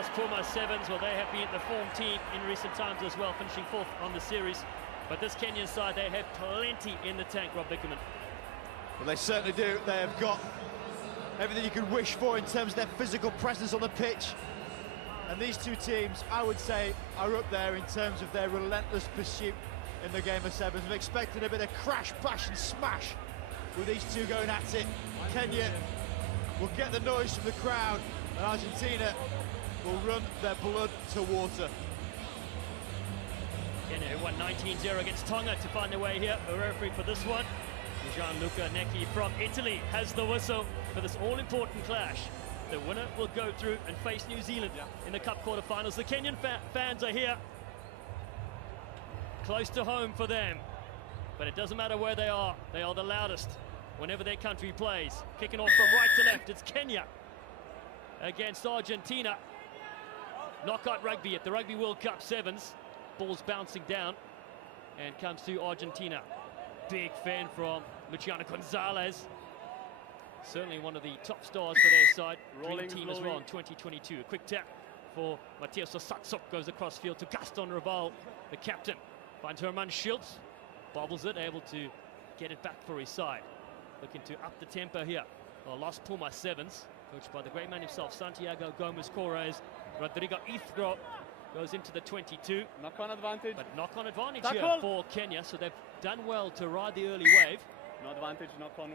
Las Pumas Sevens, well, they have been the form team in recent times as well, finishing 4th on the series. But this Kenyan side, they have plenty in the tank, Rob Bickerman. Well, they certainly do. They have got everything you could wish for in terms of their physical presence on the pitch. And these two teams, I would say, are up there in terms of their relentless pursuit in the game of sevens. I'm expecting a bit of crash, bash and smash with these two going at it. Kenya will get the noise from the crowd, and Argentina will run their blood to water. Kenya won 19-0 against Tonga to find their way here. The referee for this one, Gianluca Necchi from Italy, has the whistle for this all-important clash. The winner will go through and face New Zealand in the Cup quarterfinals. The Kenyan fans are here, close to home for them. But it doesn't matter where they are the loudest whenever their country plays. Kicking off from right to left, it's Kenya against Argentina. Knockout rugby at the Rugby World Cup Sevens. Ball's bouncing down and comes to Argentina. Big fan from Luciano Gonzalez. Certainly one of the top stars for their side. Dream team as well in 2022. A quick tap for Matias Osatsuk, goes across field to Gaston Raval, the captain. Finds Herman Schultz, bobbles it, able to get it back for his side. Looking to up the tempo here. Las Pumas Sevens, coached by the great man himself, Santiago Gomez Corres. Rodrigo Ithro goes into the 22. Knock-on advantage. But knock-on advantage Tackle here for Kenya, so they've done well to ride the early wave. No advantage, knock-on.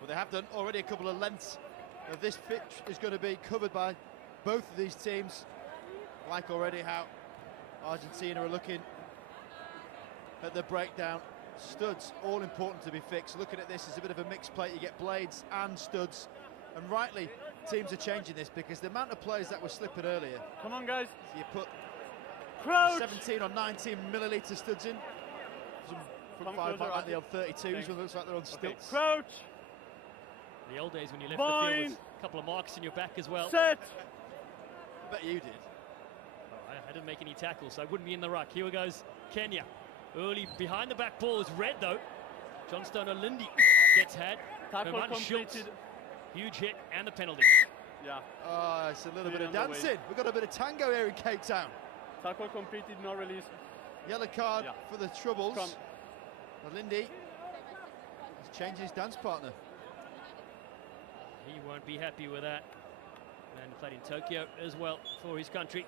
Well, they have done already. A couple of lengths of this pitch is going to be covered by both of these teams. Like already how Argentina are looking at the breakdown. Studs, all important to be fixed. Looking at this, it's a bit of a mixed plate. You get blades and studs. And rightly, teams are changing this because the amount of players that were slipping earlier. Come on, guys. So you put Crouch. 17 or 19 milliliter studs in. Some front five back like the old 32s, one looks like they're on stilts. Crouch. The old days when you left the field with a couple of marks in your back as well. Set. I bet you did. Oh, I didn't make any tackles, so I wouldn't be in the ruck. Here goes Kenya. Early behind the back ball is red though. John Stoner Lindy gets had. Tackle Schultz, completed. huge hit and the penalty. Yeah. Oh, it's a little bit of dancing. We've got a bit of tango here in Cape Town. Tackle completed, no release. Yellow card for the troubles. Come. Lindy has changed his dance partner. He won't be happy with that. Man played in Tokyo as well for his country.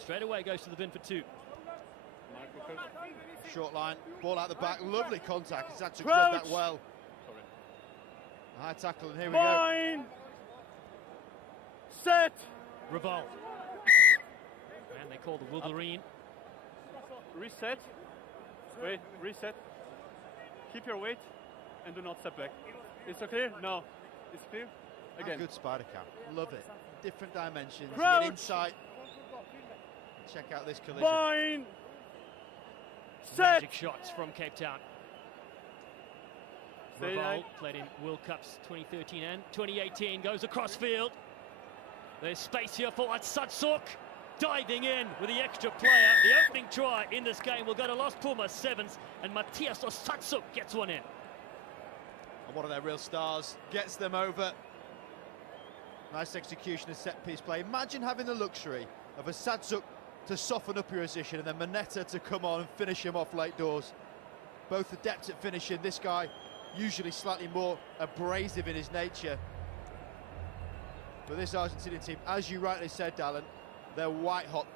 Straight away goes to the bin for 2. Short line, ball out the back, lovely contact. He's had to grab that well. High tackle, and here we go. Set. Raval. And they call the Wolverine. Reset. Wait, reset. Keep your weight and do not step back. Is it clear? No. It's clear? Again. Good spider cam. Love it. Different dimensions. Crouch. Get insight. Check out this collision. Fine. Set. Magic shots from Cape Town. Stay Raval there. played in World Cups 2013 and 2018. Goes across field. There's space here for Atsatsuk. Diving in with the extra player. The opening try in this game will go to Las Pumas Sevens, and Matias Osatsuk gets one in. And one of their real stars gets them over. Nice execution of set-piece play. Imagine having the luxury of a Satsuk to soften up your position and then Manetta to come on and finish him off late doors. Both adept at finishing. This guy usually slightly more abrasive in his nature. But this Argentinian team, as you rightly said, Dallin, they're white hot.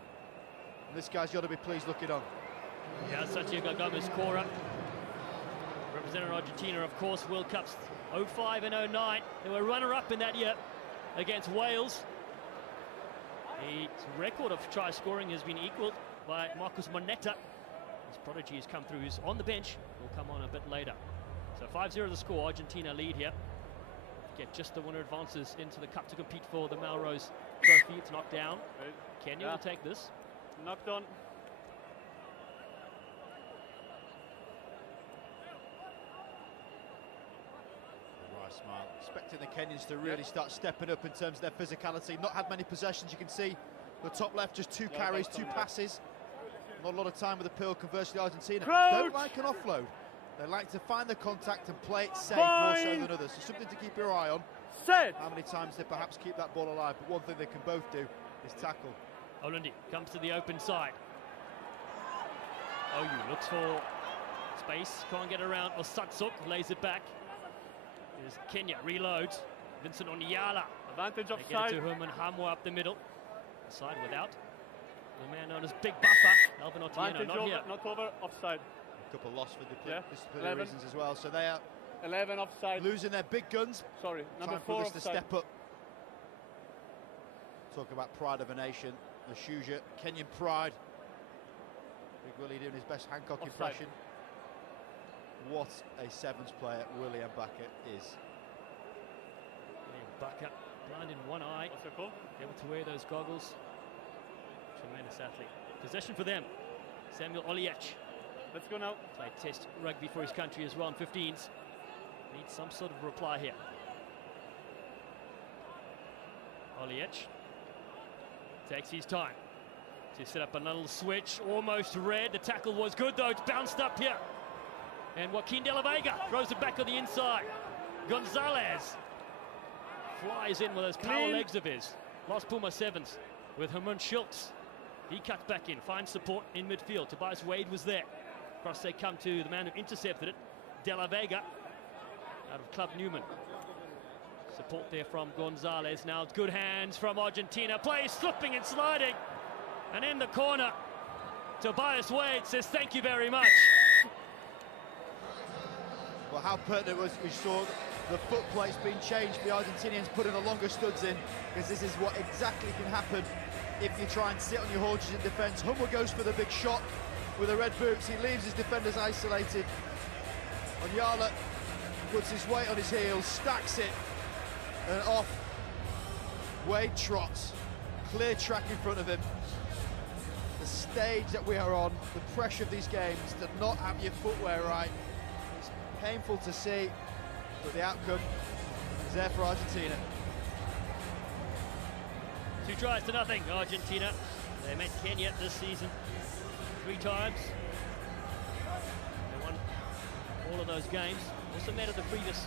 And this guy's got to be pleased looking on. Yeah, Santiago Gomez Cora, representing Argentina, of course, World Cups 05 and 09. They were runner-up in that year against Wales. His record of try scoring has been equaled by Marcus Moneta. His prodigy has come through. He's on the bench. Will come on a bit later. So 5-0 the score. Argentina lead here. Get just the winner advances into the cup to compete for the Melrose Trophy. It's knocked down. Kenya will take this. Knocked on. Right, smile. Expecting the Kenyans to really start stepping up in terms of their physicality. Not had many possessions, you can see. The top left, just 2 carries, 2 passes. Not a lot of time with the pill. Conversely, Argentina don't like an offload. They like to find the contact and play it safe more so than others. So something to keep your eye on. Set! how many times they perhaps keep that ball alive, but one thing they can both do is tackle. Olundi comes to the open side. Oyu looks for space, can't get around. Osatsuk lays it back. Here's Kenya, reloads. Vincent Onyala. Advantage They get offside. it to Herman Hamwa up the middle. Side without. The man known as Big Buffer, Alvin Otieno, Advantage not over, here. not over, offside. A couple lost for Yeah, disciplinary 11. reasons as well, so they are 11 offside. losing their big guns. Sorry, number Time 4 for this to offside. step up. Talk about pride of a nation. The Shuja, Kenyan pride. Big Willie doing his best Hancock Offside. impression. What a sevens player Willie Mbaka is. Mbaka, blind in one eye, What's your call? able to wear those goggles. Tremendous athlete. Possession for them. Samuel Oliech Let's go now. played test rugby for his country as well in 15s. Needs some sort of reply here. Oliech takes his time to set up another switch. Almost red. The tackle was good though. It's bounced up here. And Joaquin De La Vega throws it back on the inside. Gonzalez flies in with those power Clean. legs of his. Las Puma Sevens with Herman Schultz. He cuts back in, finds support in midfield. Tobias Wade was there. Across they come to the man who intercepted it, De La Vega, out of Club Newman. Support there from Gonzalez. Now it's good hands from Argentina. Play slipping and sliding. And in the corner, Tobias Wade says thank you very much. Well, how pertinent was we saw the foot plates being changed, the Argentinians putting the longer studs in, because this is what exactly can happen if you try and sit on your haunches in defence. Hummer goes for the big shot with the red boots. He leaves his defenders isolated. Onyala puts his weight on his heels, stacks it, and off Wade trots. Clear track in front of him. The stage that we are on, the pressure of these games, to not have your footwear right, it's painful to see, but the outcome is there for Argentina. 2 tries to nothing, Argentina. They met Kenya this season 3 times. They won all of those games. Also met at the previous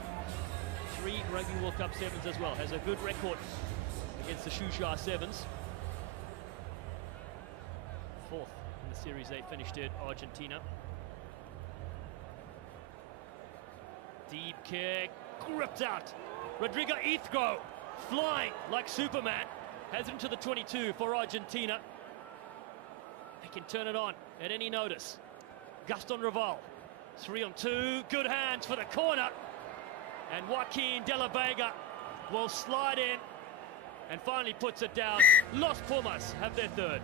3 Rugby World Cup Sevens as well. Has a good record against the Shusha Sevens. 4th in the series they finished it, Argentina. Deep kick, gripped out. Rodrigo Ithgo flying like Superman. Has it into the 22 for Argentina. They can turn it on at any notice. Gaston Raval, 3-on-2, good hands for the corner. And Joaquin De La Vega will slide in and finally puts it down. Los Pumas have their 3rd.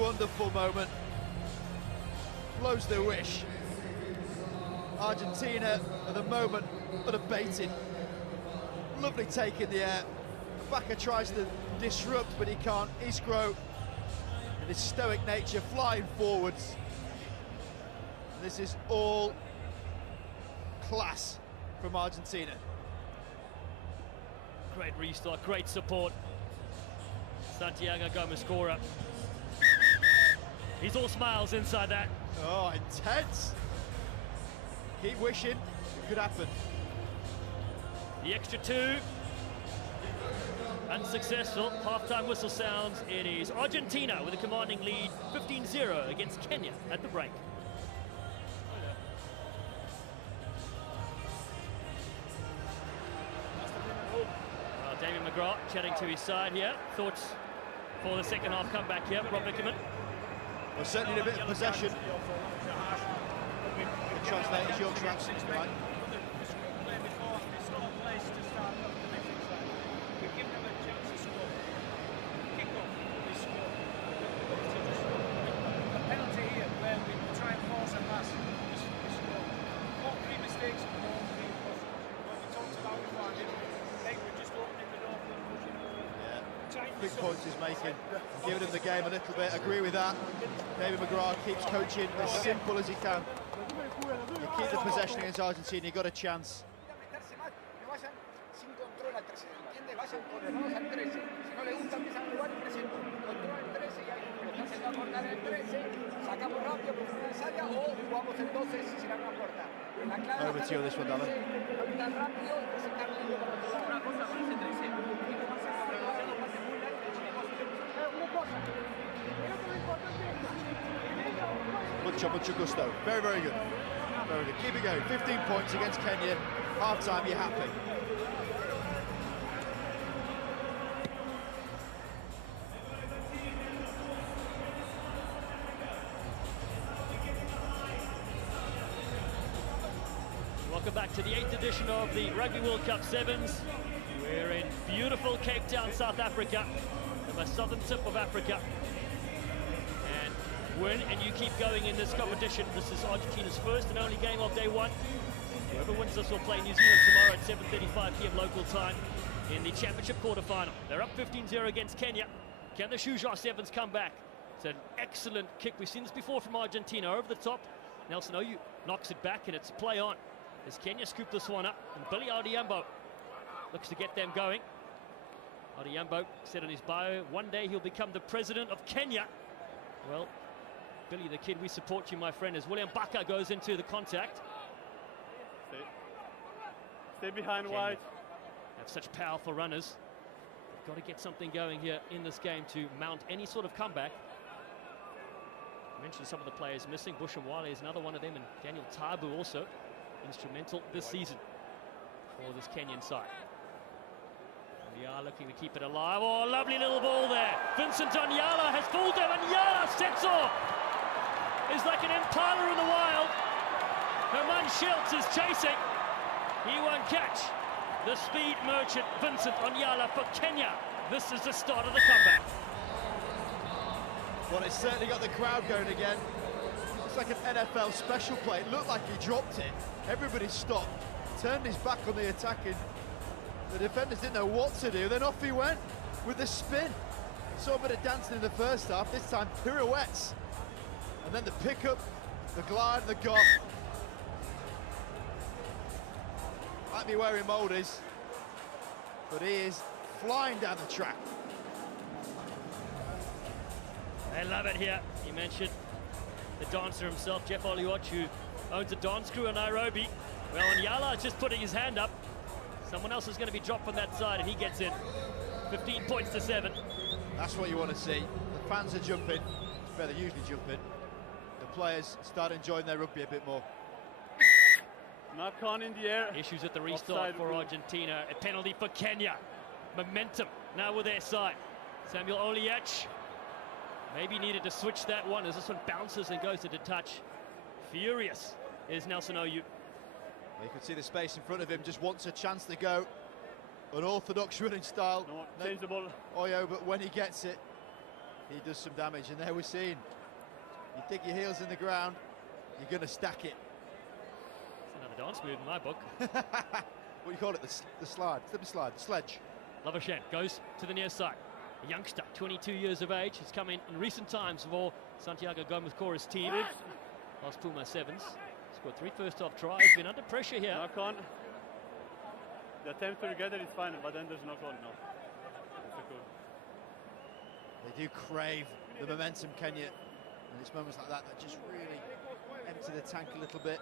Wonderful moment. Blows their wish. Argentina at the moment unabated. Lovely take in the air. Baka tries to disrupt, but he can't. Isgro, in his stoic nature, flying forwards. This is all class from Argentina. Great restart, great support. Santiago Gomez-Cora. He's all smiles inside that. Oh, intense. Keep wishing it could happen. The extra 2. Unsuccessful. Half-time whistle sounds. It is Argentina with a commanding lead, 15-0 against Kenya at the break. Well, Damien McGrath chatting to his side here. Thoughts for the second half comeback here, Rob Nickerman? Well, certainly a bit of possession. The translate is Yorkshire accent, right? Big points he's making, giving him the game a little bit. Agree with that. David McGrath keeps coaching as simple as he can. You keep the possession against Argentina, you got a chance. Over to you on this one, Alan. Mucho gusto. Very, very good. Very good. Keep it going. 15 points against Kenya. Half time, you're happy. Welcome back to the 8th edition of the Rugby World Cup Sevens. We're in beautiful Cape Town, South Africa, the most southern tip of Africa. And win and you keep going in this competition. This is Argentina's first and only game of day one. Whoever wins this will play New Zealand tomorrow at 7:35 p.m. local time in the championship quarterfinal. They're up 15-0 against Kenya. Can the Shuja Sevens come back? It's an excellent kick. We've seen this before from Argentina. Over the top, Nelson Oyu knocks it back and it's play on. As Kenya scoop this one up, and Billy Odhiambo looks to get them going. Odhiambo said in his bio, one day he'll become the president of Kenya. Well, Billy the Kid, we support you, my friend, as William Baka goes into the contact. Stay behind Kenya wide. have such powerful runners. They've got to get something going here in this game to mount any sort of comeback. I mentioned some of the players missing. Busham-Wale is another one of them, and Daniel Tabu also instrumental this season for this Kenyan side. We are looking to keep it alive. Oh, lovely little ball there. Vincent Onyala has fooled them. Onyala sets off. Is like an impala in the wild. Herman Schiltz is chasing. He won't catch. The speed merchant Vincent Onyala for Kenya. This is the start of the comeback. Well, it's certainly got the crowd going again. It's like an NFL special play. It looked like he dropped it. Everybody stopped, turned his back on the attacking. The defenders didn't know what to do. Then off he went with the spin. Saw a bit of dancing in the first half. This time pirouettes. And then the pickup, the glide, the gop. Might be where Mold is, but he is flying down the track. They love it here. You mentioned the dancer himself, Jeff Oliwatch, who owns a dance crew in Nairobi. Well, Onyala is just putting his hand up. Someone else is going to be dropped from that side, and he gets in. 15 points to 7. That's what you want to see. The fans are jumping, where they usually jump in. The players start enjoying their rugby a bit more. Knock on in the air. Issues at the restart Offside for rule. Argentina. A penalty for Kenya. Momentum now with their side. Samuel Oliech maybe needed to switch that one as this one bounces and goes to the touch. Furious is Nelson Oyu. You can see the space in front of him, just wants a chance to go. Unorthodox running style. No, change the ball. Oyo, but when he gets it, he does some damage. And there we're seeing, you dig your heels in the ground, you're going to stack it. It's another dance move in my book. What do you call it? The slide, slip slide, the sledge. Lavashen goes to the near side. A youngster, 22 years of age, has come in recent times for Santiago Gomez-Cora's team. Lost Puma Sevens. Scored 3 first-half tries. Been under pressure here. Knock on. The attempt to get it is fine, but then there's knock on. No. It's a goal. They do crave the momentum, Kenya. And it's moments like that that just really empty the tank a little bit.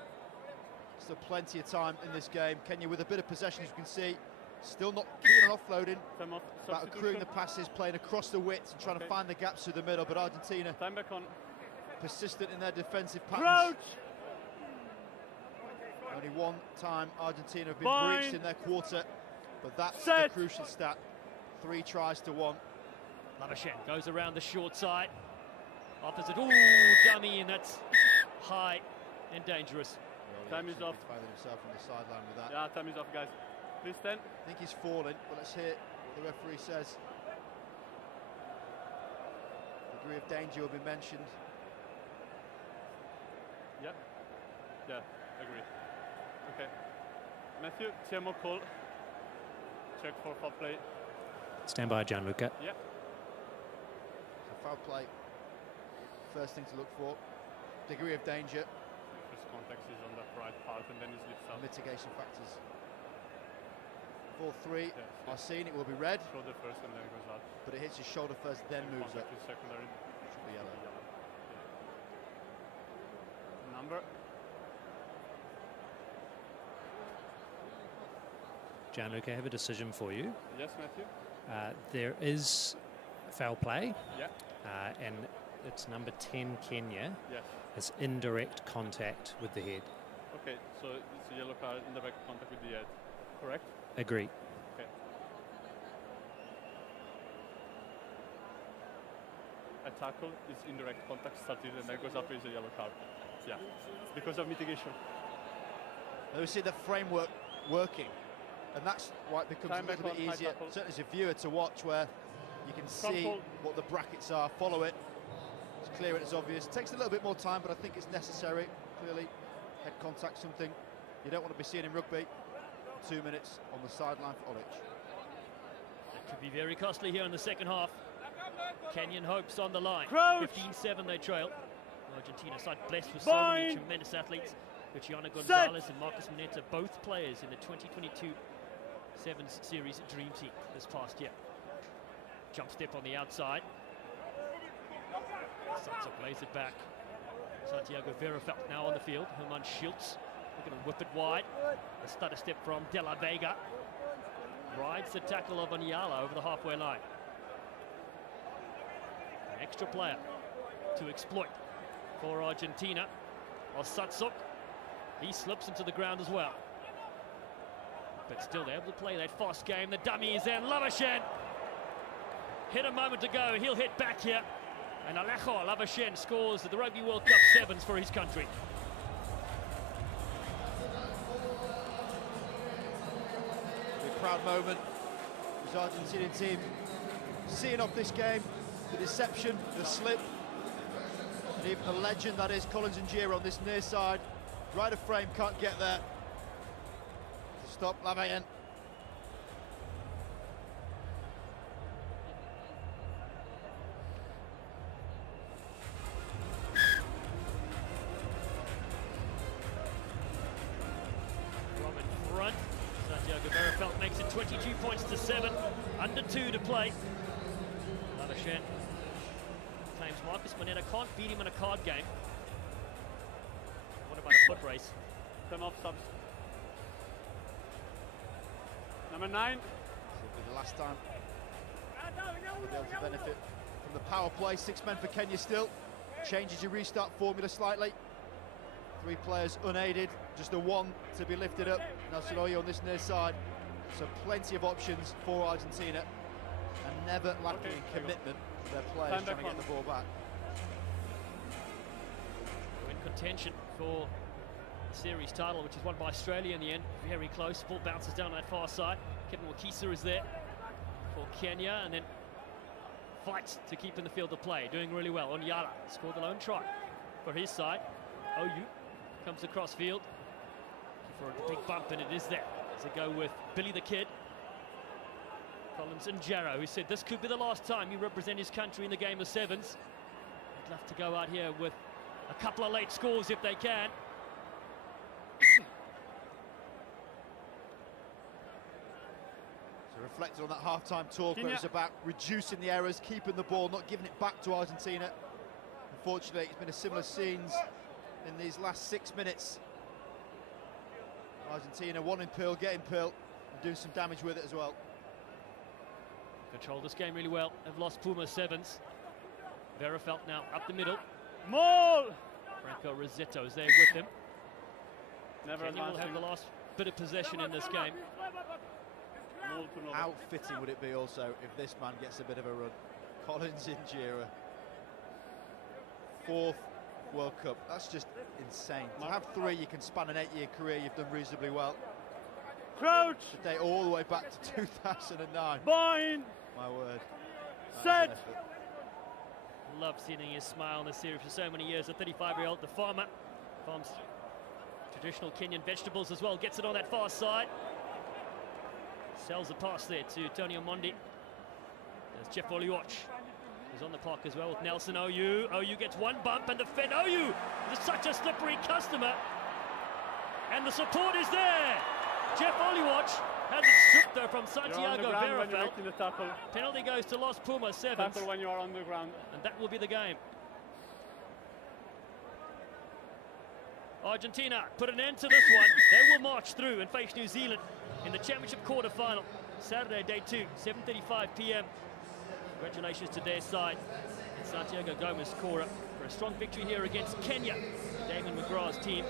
Still plenty of time in this game. Kenya with a bit of possession, as you can see. Still not keen on offloading. Time off. About accruing the passes, playing across the width and trying to find the gaps through the middle. But Argentina Time back on. persistent in their defensive patterns. Crouch! Only one time Argentina have been Bind. breached in their quarter, but that's Set. the crucial stat. 3 tries to 1. Lavashen goes around the short side. Offers it. Ooh, dummy, and that's high and dangerous. Time is off. Finding himself on the sideline with that. Yeah, time is off, guys. Please stand. I think he's falling, but let's hear what the referee says. Degree of danger will be mentioned. Yeah. Yeah, agree. Okay. Matthew, TMO call. Check for foul play. Stand by, Gianluca. Yeah. So foul play, first thing to look for. Degree of danger, First contact is on that right part and then he slips out. mitigation factors. 4-3 Yeah, are seen, it will be red, shoulder first and then it goes out. but it hits his shoulder first, then And moves up. contact is secondary. Should be yellow. Number. Gianluca, I have a decision for you. Yes, Matthew. There is foul play, Yeah. and it's number 10, Kenya. Yes. It's indirect contact with the head. Okay, so it's a yellow card in direct contact with the head. Correct? Agree. Okay. A tackle is indirect contact started and then goes up is a yellow card. Yeah. Because of mitigation. Now we see the framework working, and that's why it becomes Time a little back bit on, high easier, tackle. certainly as a viewer, to watch, where you can see Control. what the brackets are, follow it. It's clear and it's obvious. It takes a little bit more time, but I think it's necessary. Clearly, head contact, something you don't want to be seeing in rugby. 2 minutes on the sideline for Olic. That could be very costly here in the second half. Kenyan hopes on the line. Crouch. 15-7 they trail. Argentina side blessed with so many Bind. tremendous athletes. Luciano Gonzalez and Marcus Maneta, both players in the 2022 Sevens Series Dream Team this past year. Jump step on the outside. Sansa plays it back. Santiago Verafelt now on the field. Herman Schultz looking to whip it wide. A stutter step from De La Vega. Rides the tackle of Onyala over the halfway line. An extra player to exploit for Argentina. Osatsuk, he slips into the ground as well. But still they're able to play that fast game. The dummy is in. Lavashen hit a moment ago. He'll hit back here. And Alejo Lavashen scores at the Rugby World Cup Sevens for his country. A proud moment. His Argentinian team seeing off this game, the deception, the slip, and even the legend that is Collins and Gira on this near side. Right of frame, can't get there. Stop Lavayen. From in front, Santiago Verafelt makes it 22 points to 7. Under 2 to play. Lavashen claims Marcus Maneta can't beat him in a card game. What about a foot race? 10 off subs. Number 9. This will be the last time we'll be able to benefit from the power play. 6 men for Kenya still. Changes your restart formula slightly. 3 players unaided, just a 1 to be lifted up. Nelson Oyo on this near side. So plenty of options for Argentina, and never lacking in commitment to their players trying to get the ball back. In contention for the series title, which is won by Australia in the end. Very close. Ball bounces down that far side. Kevin Wakisa is there for Kenya, and then fights to keep in the field of play. Doing really well. Onyala scored the lone try for his side. Oyu comes across field for a big bump, and it is there. As they go with Billy the Kid. Collins and Jarrow, who said this could be the last time he represent his country in the game of sevens. They'd love to go out here with a couple of late scores if they can. So reflected on that half-time talk where Kenya. it's about reducing the errors, keeping the ball, not giving it back to Argentina. Unfortunately, it's been a similar scenes in these last 6 minutes. Argentina wanting Pearl, getting Pearl, and doing some damage with it as well. Control this game really well. They've lost Puma sevens. Verafelt now up the middle. Maul! Franco Rossetto is there with him. Never Kenya will have advancing. the last bit of possession in this game. Maul to Nova. How fitting would it be also if this man gets a bit of a run? Collins in Gira. 4th World Cup. That's just insane. To have 3, you can span an 8-year career. You've done reasonably well. Crouch! To date all the way back to 2009. Bind! My word. That Set! was an effort. Love seeing his smile in the series for so many years. A 35-year-old, the farmer, farms traditional Kenyan vegetables as well. Gets it on that far side. Sells the pass there to Tony Omondi. There's Jeff Oliwach, who's on the clock as well with Nelson Oyu. Oyu gets one bump, and the Fed Oyu is such a slippery customer. And the support is there. Jeff Oliwach has it stripped though from You're on the Santiago ground when you're Verafelt. making the tackle. Penalty goes to Los Pumas sevens, Tackle when you are on the ground. and that will be the game. Argentina put an end to this one. They will march through and face New Zealand in the championship quarter-final. Saturday, day 2, 7:35 p.m. Congratulations to their side. Santiago Gomez scorer for a strong victory here against Kenya. Damon McGraw's team